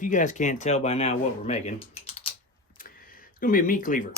if you guys can't tell by now what we're making, it's going to be a meat cleaver.